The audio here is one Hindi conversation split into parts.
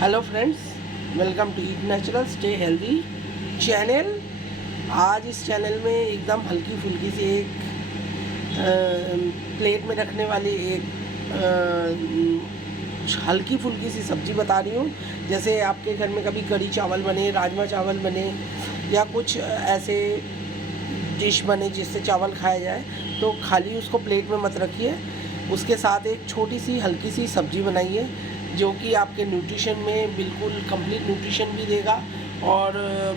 Hello friends, welcome to eat natural stay healthy channel. आज इस चैनल में एकदम हल्की फुल्की सी एक प्लेट में रखने वाली एक हल्की फुल्की सी सब्ज़ी बता रही हूँ। जैसे आपके घर में कभी कढ़ी चावल बने, राजमा चावल बने या कुछ ऐसे डिश बने जिससे चावल खाया जाए, तो खाली उसको प्लेट में मत रखिए। उसके साथ एक छोटी सी हल्की सी सब्ज़ी बनाइए जो कि आपके न्यूट्रिशन में बिल्कुल कंप्लीट न्यूट्रिशन भी देगा और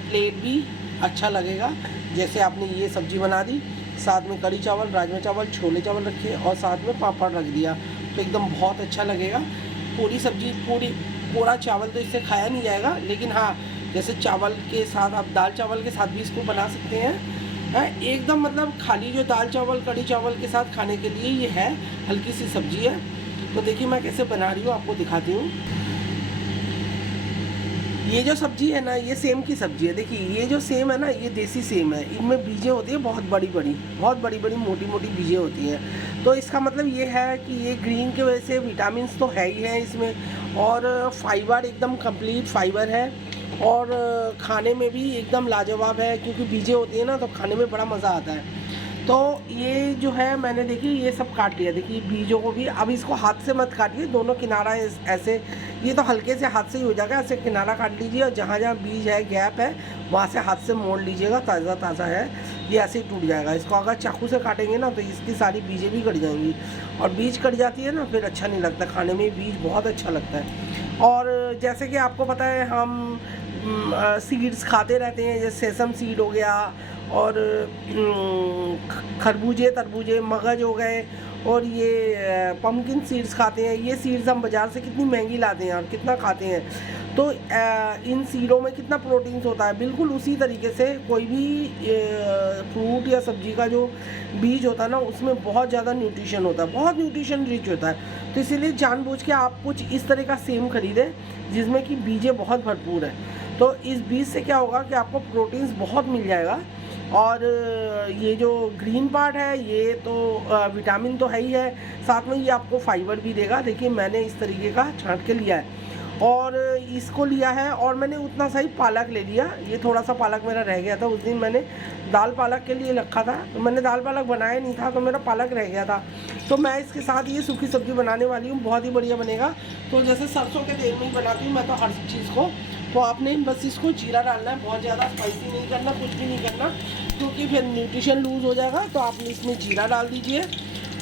प्लेट भी अच्छा लगेगा। जैसे आपने ये सब्ज़ी बना दी, साथ में कढ़ी चावल, राजमा चावल, छोले चावल रखे और साथ में पापड़ रख दिया, तो एकदम बहुत अच्छा लगेगा। पूरी सब्ज़ी पूरा चावल तो इससे खाया नहीं जाएगा, लेकिन हाँ, जैसे चावल के साथ आप दाल चावल के साथ भी इसको बना सकते हैं। एकदम मतलब खाली जो दाल चावल कढ़ी चावल के साथ खाने के लिए ये है, हल्की सी सब्ज़ी है। तो देखिए मैं कैसे बना रही हूँ, आपको दिखाती हूँ। ये जो सब्ज़ी है ना, ये सेम की सब्ज़ी है। देखिए ये जो सेम है ना, ये देसी सेम है। इनमें बीजें होती है बहुत बड़ी बड़ी मोटी मोटी बीजें होती हैं। तो इसका मतलब ये है कि ये ग्रीन की वजह से विटामिन्स तो है ही है इसमें, और फाइबर एकदम कंप्लीट फाइबर है, और खाने में भी एकदम लाजवाब है, क्योंकि बीजें होती है ना तो खाने में बड़ा मज़ा आता है। तो ये जो है मैंने देखिए ये सब काट लिया। देखिए बीजों को भी, अब इसको हाथ से मत काटिए, दोनों किनारा ऐसे, ये तो हल्के से हाथ से ही हो जाएगा। ऐसे किनारा काट लीजिए और जहाँ जहाँ बीज है, गैप है, वहाँ से हाथ से मोड़ लीजिएगा। ताज़ा ताज़ा है, ये ऐसे ही टूट जाएगा। इसको अगर चाकू से काटेंगे ना तो इसकी सारी बीजें भी कट जाएंगी, और बीज कट जाती है ना फिर अच्छा नहीं लगता खाने में। बीज बहुत अच्छा लगता है। और जैसे कि आपको पता है, हम सीड्स खाते रहते हैं, जैसे सेसम सीड हो गया, और खरबूजे तरबूजे मगज हो गए, और ये पम्पकिन सीड्स खाते हैं। ये सीड्स हम बाज़ार से कितनी महंगी लाते हैं और कितना खाते हैं। तो इन सीडों में कितना प्रोटीन्स होता है, बिल्कुल उसी तरीके से कोई भी फ्रूट या सब्जी का जो बीज होता है ना, उसमें बहुत ज़्यादा न्यूट्रिशन होता है, बहुत न्यूट्रिशन रिच होता है। तो इसीलिए जानबूझ के आप कुछ इस तरह का सेम खरीदें जिसमें कि बीजें बहुत भरपूर है। तो इस बीज से क्या होगा कि आपको प्रोटीन्स बहुत मिल जाएगा, और ये जो ग्रीन पार्ट है ये तो विटामिन तो है ही है, साथ में ये आपको फाइबर भी देगा। देखिए मैंने इस तरीके का छांट के लिया है और इसको लिया है, और मैंने उतना सा ही पालक ले लिया। ये थोड़ा सा पालक मेरा रह गया था, उस दिन मैंने दाल पालक के लिए रखा था, तो मैंने दाल पालक बनाया नहीं था, तो मेरा पालक रह गया था। तो मैं इसके साथ ये सूखी सब्ज़ी बनाने वाली हूँ, बहुत ही बढ़िया बनेगा। तो जैसे सरसों के तेल में ही बनाती हूँ मैं तो हर चीज़ को। तो आपने बस इसको जीरा डालना है, बहुत ज़्यादा स्पाइसी नहीं करना, कुछ भी नहीं करना, क्योंकि फिर न्यूट्रिशन लूज़ हो जाएगा। तो आपने इसमें जीरा डाल दीजिए,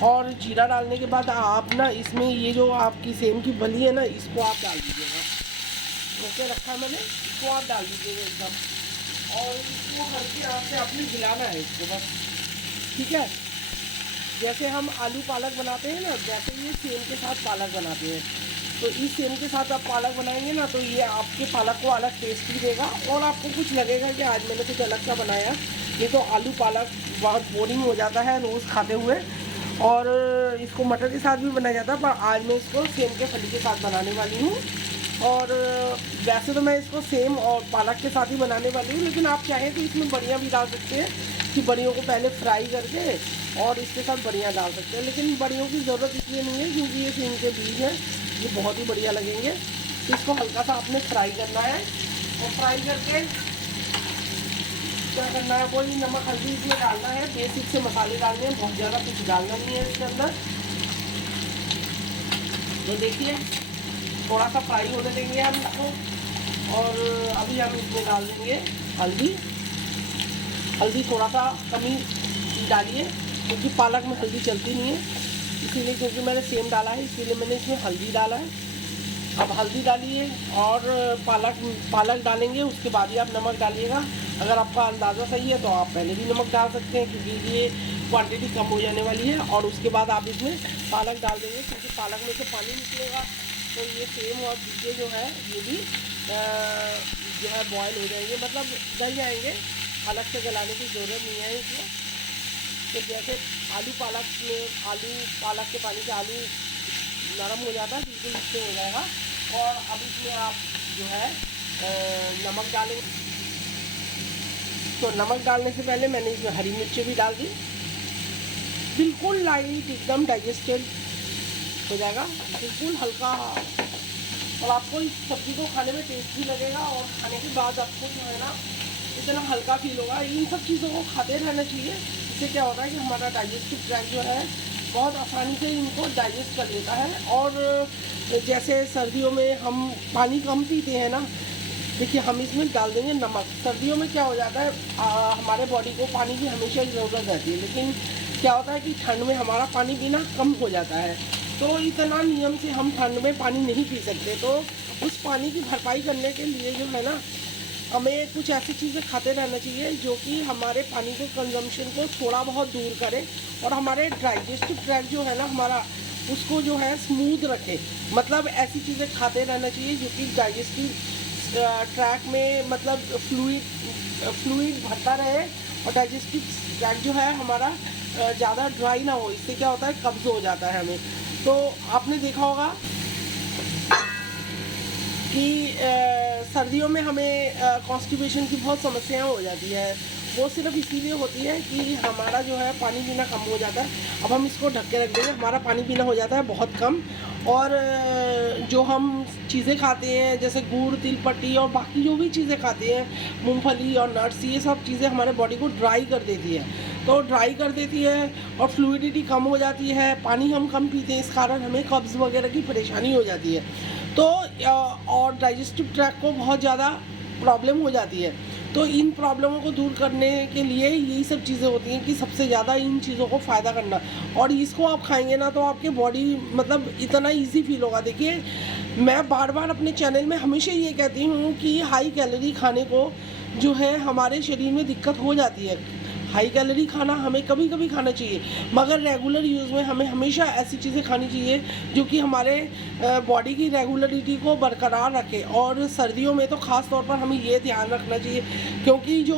और जीरा डालने के बाद आप ना इसमें ये जो आपकी सेम की बली है ना, इसको आप डाल दीजिएगा। ओके रखा है मैंने, इसको आप डाल दीजिएगा एकदम, और इसको हल्की आँच से आपने हिलाना है इसको बस, ठीक है। जैसे हम आलू पालक बनाते हैं ना, जैसे ये सेम के साथ पालक बनाते हैं, तो इस सेम के साथ आप पालक बनाएंगे ना, तो ये आपके पालक को अलग टेस्ट भी देगा, और आपको कुछ लगेगा कि आज मैंने कुछ अलग सा बनाया। ये तो आलू पालक बहुत बोरिंग हो जाता है रोज़ खाते हुए, और इसको मटर के साथ भी बनाया जाता है, पर आज मैं इसको सेम के फली के साथ बनाने वाली हूँ। और वैसे तो मैं इसको सेम और पालक के साथ ही बनाने वाली हूँ, लेकिन आप चाहें तो इसमें बड़ियाँ भी डाल सकते हैं, कि बड़ियों को पहले फ्राई करके और इसके साथ बड़ियाँ डाल सकते हैं। लेकिन बड़ियों की ज़रूरत इसलिए नहीं है क्योंकि ये सेम के बीज हैं, ये बहुत ही बढ़िया लगेंगे। तो इसको हल्का सा आपने फ्राई करना है, और फ्राई करके क्या करना है, कोई नमक हल्दी इसमें डालना है, बेसिक से मसाले डालने हैं, बहुत ज़्यादा कुछ डालना नहीं है इसके अंदर। तो देखिए थोड़ा सा फ्राई होने देंगे हम इसको, और अभी हम इसमें डाल देंगे हल्दी। हल्दी थोड़ा सा कम ही डालिए, क्योंकि पालक में हल्दी चलती नहीं है, इसीलिए, क्योंकि मैंने सेम डाला है इसीलिए मैंने इसमें हल्दी डाला है। अब हल्दी डालिए, और पालक डालेंगे, उसके बाद ही आप नमक डालिएगा। अगर आपका अंदाज़ा सही है तो आप पहले भी नमक डाल सकते हैं, क्योंकि ये क्वांटिटी कम हो जाने वाली है। और उसके बाद आप इसमें पालक डाल देंगे, क्योंकि पालक में से पानी निकलेगा, तो ये सेम और बीजे जो है ये भी जो है बॉयल हो जाएंगे, मतलब गल जाएंगे, अलग से गलाने की ज़रूरत नहीं है इसमें। तो जैसे आलू पालक के पानी से आलू नरम हो जाता है, बिल्कुल इससे हो जाएगा। और अब इसमें आप जो है नमक डालेंगे। तो नमक डालने से पहले मैंने इसमें हरी मिर्ची भी डाल दी, बिल्कुल लाइट एकदम डाइजेस्टेड हो जाएगा, बिल्कुल हल्का और आपको इस सब्ज़ी को खाने में टेस्ट भी लगेगा और खाने के बाद आपको जो है ना इतना हल्का फील होगा। इन सब चीज़ों को खाते रहना चाहिए। इससे क्या होता है कि हमारा डाइजेस्टिव ट्रैक्ट जो है बहुत आसानी से इनको डाइजेस्ट कर लेता है। और जैसे सर्दियों में हम पानी कम पीते हैं ना, देखिए हम इसमें डाल देंगे नमक। सर्दियों में क्या हो जाता है, हमारे बॉडी को पानी की हमेशा ही ज़रूरत रहती है, लेकिन क्या होता है कि ठंड में हमारा पानी पीना कम हो जाता है। तो इतना नियम से हम ठंड में पानी नहीं पी सकते। तो उस पानी की भरपाई करने के लिए जो है ना, हमें कुछ ऐसी चीज़ें खाते रहना चाहिए जो कि हमारे पानी के कंजम्पशन को थोड़ा बहुत दूर करे और हमारे डाइजेस्टिव ट्रैक्ट जो है ना हमारा, उसको जो है स्मूथ रखे। मतलब ऐसी चीज़ें खाते रहना चाहिए जो कि डाइजेस्टिव ट्रैक में मतलब फ्लूइड भरता रहे और डाइजेस्टिव ट्रैक जो है हमारा ज़्यादा ड्राई ना हो। इससे क्या होता है, कब्ज़ हो जाता है हमें। तो आपने देखा होगा कि सर्दियों में हमें कॉन्स्टिपेशन की बहुत समस्याएं हो जाती है। वो सिर्फ इसीलिए होती है कि हमारा जो है पानी पीना कम हो जाता है। अब हम इसको ढक के रख देंगे, हमारा पानी पीना हो जाता है बहुत कम। और जो हम चीज़ें खाते हैं जैसे गुड़, तिल पट्टी और बाकी जो भी चीज़ें खाते हैं, मूंगफली और नट्स, ये सब चीज़ें हमारे बॉडी को ड्राई कर देती है। तो ड्राई कर देती है और फ्लूइडिटी कम हो जाती है। पानी हम कम पीते हैं, इस कारण हमें कब्ज़ वगैरह की परेशानी हो जाती है। तो और डाइजेस्टिव ट्रैक्ट को बहुत ज़्यादा प्रॉब्लम हो जाती है। तो इन प्रॉब्लमों को दूर करने के लिए यही सब चीज़ें होती हैं कि सबसे ज़्यादा इन चीज़ों को फ़ायदा करना। और इसको आप खाएंगे ना तो आपके बॉडी मतलब इतना इजी फील होगा। देखिए मैं बार बार अपने चैनल में हमेशा ये कहती हूँ कि हाई कैलोरी खाने को जो है हमारे शरीर में दिक्कत हो जाती है। हाई कैलोरी खाना हमें कभी कभी खाना चाहिए, मगर रेगुलर यूज़ में हमें हमेशा ऐसी चीज़ें खानी चाहिए जो कि हमारे बॉडी की रेगुलरिटी को बरकरार रखे। और सर्दियों में तो ख़ास तौर पर हमें ये ध्यान रखना चाहिए, क्योंकि जो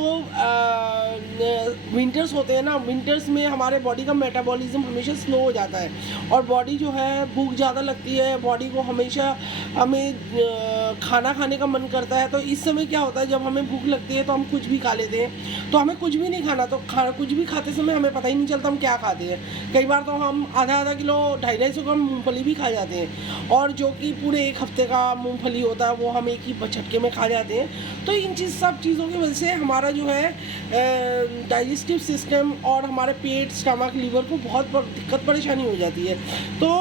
विंटर्स होते हैं ना, विंटर्स में हमारे बॉडी का मेटाबॉलिज्म हमेशा स्लो हो जाता है और बॉडी जो है भूख ज़्यादा लगती है, बॉडी को हमेशा हमें खाना खाने का मन करता है। तो इस समय क्या होता है, जब हमें भूख लगती है तो हम कुछ भी खा लेते हैं। तो हमें कुछ भी नहीं खाना, तो कुछ भी खाते समय हमें पता ही नहीं चलता हम क्या खाते हैं। कई बार तो हम आधा किलो 250-250 ग्राम मूंगफली भी खा जाते हैं, और जो कि पूरे एक हफ्ते का मूंगफली होता है वो हम एक ही झटके में खा जाते हैं। तो इन सब चीज़ों की वजह से हमारा जो है डाइजेस्टिव सिस्टम और हमारे पेट, स्टमक, लीवर को बहुत दिक्कत परेशानी हो जाती है। तो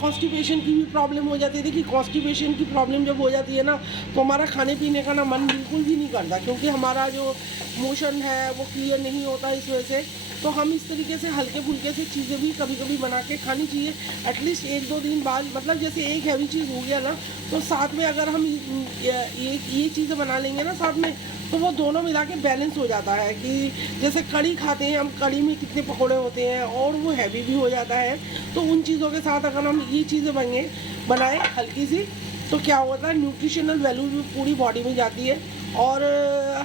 कॉन्स्टिपेशन की भी प्रॉब्लम हो जाती है। देखिए कॉन्स्टिपेशन की प्रॉब्लम जब हो जाती है ना, तो हमारा खाने पीने का ना मन बिल्कुल भी नहीं करता, क्योंकि हमारा जो मोशन है वो क्लियर नहीं होता इस वजह से। तो हम इस तरीके से हल्के फुल्के से चीज़ें भी कभी कभी बना के खानी चाहिए, एटलीस्ट 1-2 दिन बाद। मतलब जैसे एक हैवी चीज़ हो गया ना, तो साथ में अगर हम ये चीज़ें बना लेंगे ना साथ में, तो वो दोनों मिला के बैलेंस हो जाता है। कि जैसे कड़ी खाते हैं हम, कड़ी में कितने पकौड़े होते हैं और वो हैवी भी हो जाता है। तो उन चीज़ों के साथ अगर हम ये चीज़ें बनाएं हल्की सी, तो क्या होता है, न्यूट्रिशनल वैल्यू भी पूरी बॉडी में जाती है और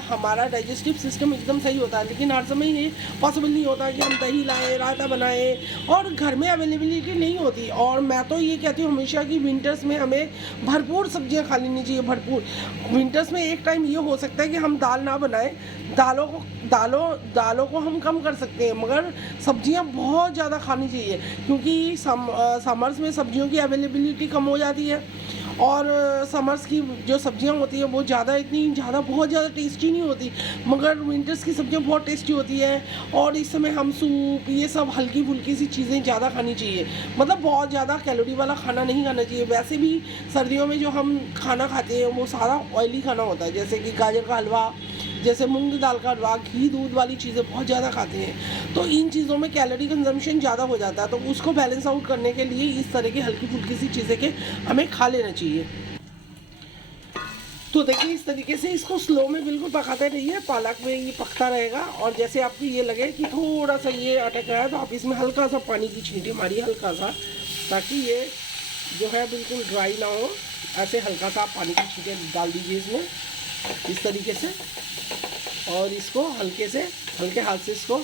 हमारा डाइजेस्टिव सिस्टम एकदम सही होता है। लेकिन हर समय ये पॉसिबल नहीं होता कि हम दही लाएँ, रायता बनाएं, और घर में अवेलेबिलिटी नहीं होती। और मैं तो ये कहती हूँ हमेशा कि विंटर्स में हमें भरपूर सब्जियां खा लेनी चाहिए, भरपूर। विंटर्स में एक टाइम ये हो सकता है कि हम दाल ना बनाएं, दालों को हम कम कर सकते हैं, मगर सब्जियां बहुत ज़्यादा खानी चाहिए, क्योंकि समर्स में सब्जियों की अवेलेबिलिटी कम हो जाती है। और समर्स की जो सब्जियां होती हैं वो बहुत ज़्यादा टेस्टी नहीं होती, मगर विंटर्स की सब्जियां बहुत टेस्टी होती है। और इस समय हम सूप, ये सब हल्की फुल्की सी चीज़ें ज़्यादा खानी चाहिए, मतलब बहुत ज़्यादा कैलोरी वाला खाना नहीं खाना चाहिए। वैसे भी सर्दियों में जो हम खाना खाते हैं वो सारा ऑयली खाना होता है, जैसे कि गाजर का हलवा, जैसे मूंग दाल का हलवा, घी दूध वाली चीज़ें बहुत ज़्यादा खाते हैं। तो इन चीज़ों में कैलोरी कंजम्पशन ज़्यादा हो जाता है। तो उसको बैलेंस आउट करने के लिए इस तरह की हल्की फुल्की सी चीज़ें के हमें खा लेना चाहिए। तो देखिए इस तरीके से इसको स्लो में बिल्कुल पकाते रहिए, पालक में ये पकता रहेगा। और जैसे आपको ये लगे कि थोड़ा सा ये अटक रहा है, तो आप इसमें हल्का सा पानी की छींटे मारिए, हल्का सा, ताकि ये जो है बिल्कुल ड्राई ना हो। ऐसे हल्का सा पानी की छींटे डाल दीजिए इसमें इस तरीके से, और इसको हल्के हाथ से इसको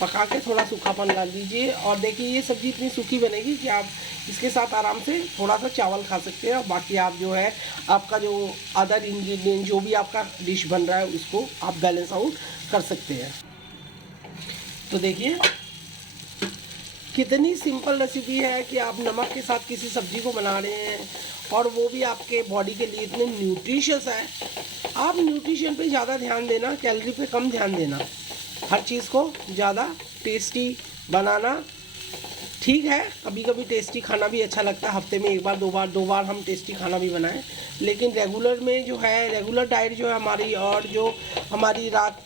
पका के थोड़ा सूखापन डाल दीजिए। और देखिए ये सब्ज़ी इतनी सूखी बनेगी कि आप इसके साथ आराम से थोड़ा सा चावल खा सकते हैं। और बाकी आप जो है आपका जो अदर इंग्रेडिएंट जो भी आपका डिश बन रहा है उसको आप बैलेंस आउट कर सकते हैं। तो देखिए कितनी सिंपल रेसिपी है कि आप नमक के साथ किसी सब्ज़ी को बना रहे हैं और वो भी आपके बॉडी के लिए इतने न्यूट्रिशियस है। आप न्यूट्रिशन पे ज़्यादा ध्यान देना, कैलोरी पे कम ध्यान देना। हर चीज़ को ज़्यादा टेस्टी बनाना। ठीक है, कभी कभी टेस्टी खाना भी अच्छा लगता है, हफ्ते में एक बार दो बार हम टेस्टी खाना भी बनाएं, लेकिन रेगुलर में जो है, रेगुलर डाइट जो है हमारी, और जो हमारी रात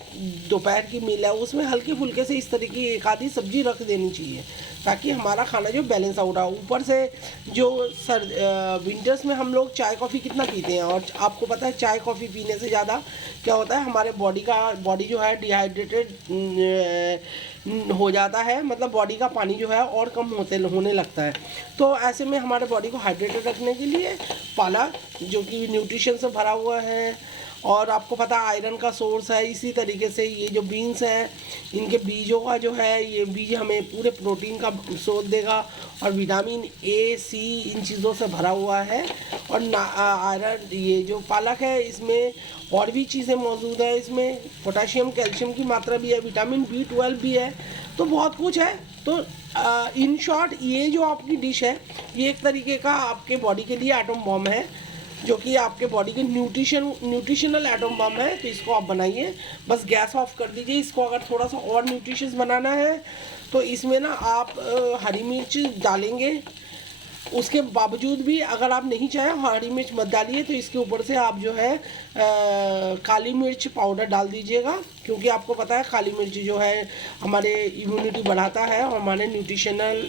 दोपहर की मील है उसमें हल्के फुल्के से इस तरह की एक आधी सब्जी रख देनी चाहिए, ताकि हमारा खाना जो बैलेंस आउट है। ऊपर से जो विंटर्स में हम लोग चाय कॉफ़ी कितना पीते हैं, और आपको पता है चाय कॉफ़ी पीने से ज़्यादा क्या होता है, हमारे बॉडी जो है डिहाइड्रेटेड हो जाता है, मतलब बॉडी का पानी जो है और कम होने लगता है। तो ऐसे में हमारे बॉडी को हाइड्रेटेड रखने के लिए पालक, जो कि न्यूट्रिशन से भरा हुआ है, और आपको पता है आयरन का सोर्स है। इसी तरीके से ये जो बीन्स हैं, इनके बीजों का जो है, ये बीज हमें पूरे प्रोटीन का सोर्स देगा, और विटामिन ए, सी इन चीज़ों से भरा हुआ है। और आयरन, ये जो पालक है इसमें और भी चीज़ें मौजूद है, इसमें पोटेशियम, कैल्शियम की मात्रा भी है, विटामिन B12 भी है, तो बहुत कुछ है। तो इन शॉर्ट ये जो आपकी डिश है, ये एक तरीके का आपके बॉडी के लिए एटम बॉम्ब है, जो कि आपके बॉडी के न्यूट्रिशनल एटम बम है। तो इसको आप बनाइए, बस गैस ऑफ कर दीजिए। इसको अगर थोड़ा सा और न्यूट्रिशियस बनाना है तो इसमें ना आप हरी मिर्च डालेंगे। उसके बावजूद भी अगर आप नहीं चाहें हरी मिर्च मत डालिए, तो इसके ऊपर से आप जो है काली मिर्च पाउडर डाल दीजिएगा, क्योंकि आपको पता है काली मिर्च जो है हमारे इम्यूनिटी बढ़ाता है, और हमारे न्यूट्रिशनल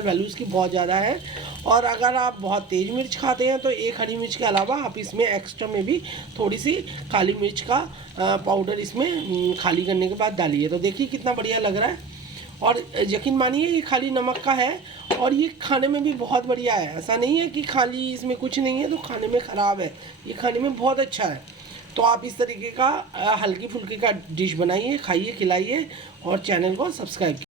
वैल्यूज़ की बहुत ज़्यादा है। और अगर आप बहुत तेज़ मिर्च खाते हैं तो एक हरी मिर्च के अलावा आप इसमें एक्स्ट्रा में भी थोड़ी सी काली मिर्च का पाउडर इसमें खाली करने के बाद डालिए। तो देखिए कितना बढ़िया लग रहा है, और यकीन मानिए ये खाली नमक का है, और ये खाने में भी बहुत बढ़िया है। ऐसा नहीं है कि खाली इसमें कुछ नहीं है तो खाने में ख़राब है, ये खाने में बहुत अच्छा है। तो आप इस तरीके का हल्की फुल्की का डिश बनाइए, खाइए, खिलाइए, और चैनल को सब्सक्राइब कीजिए।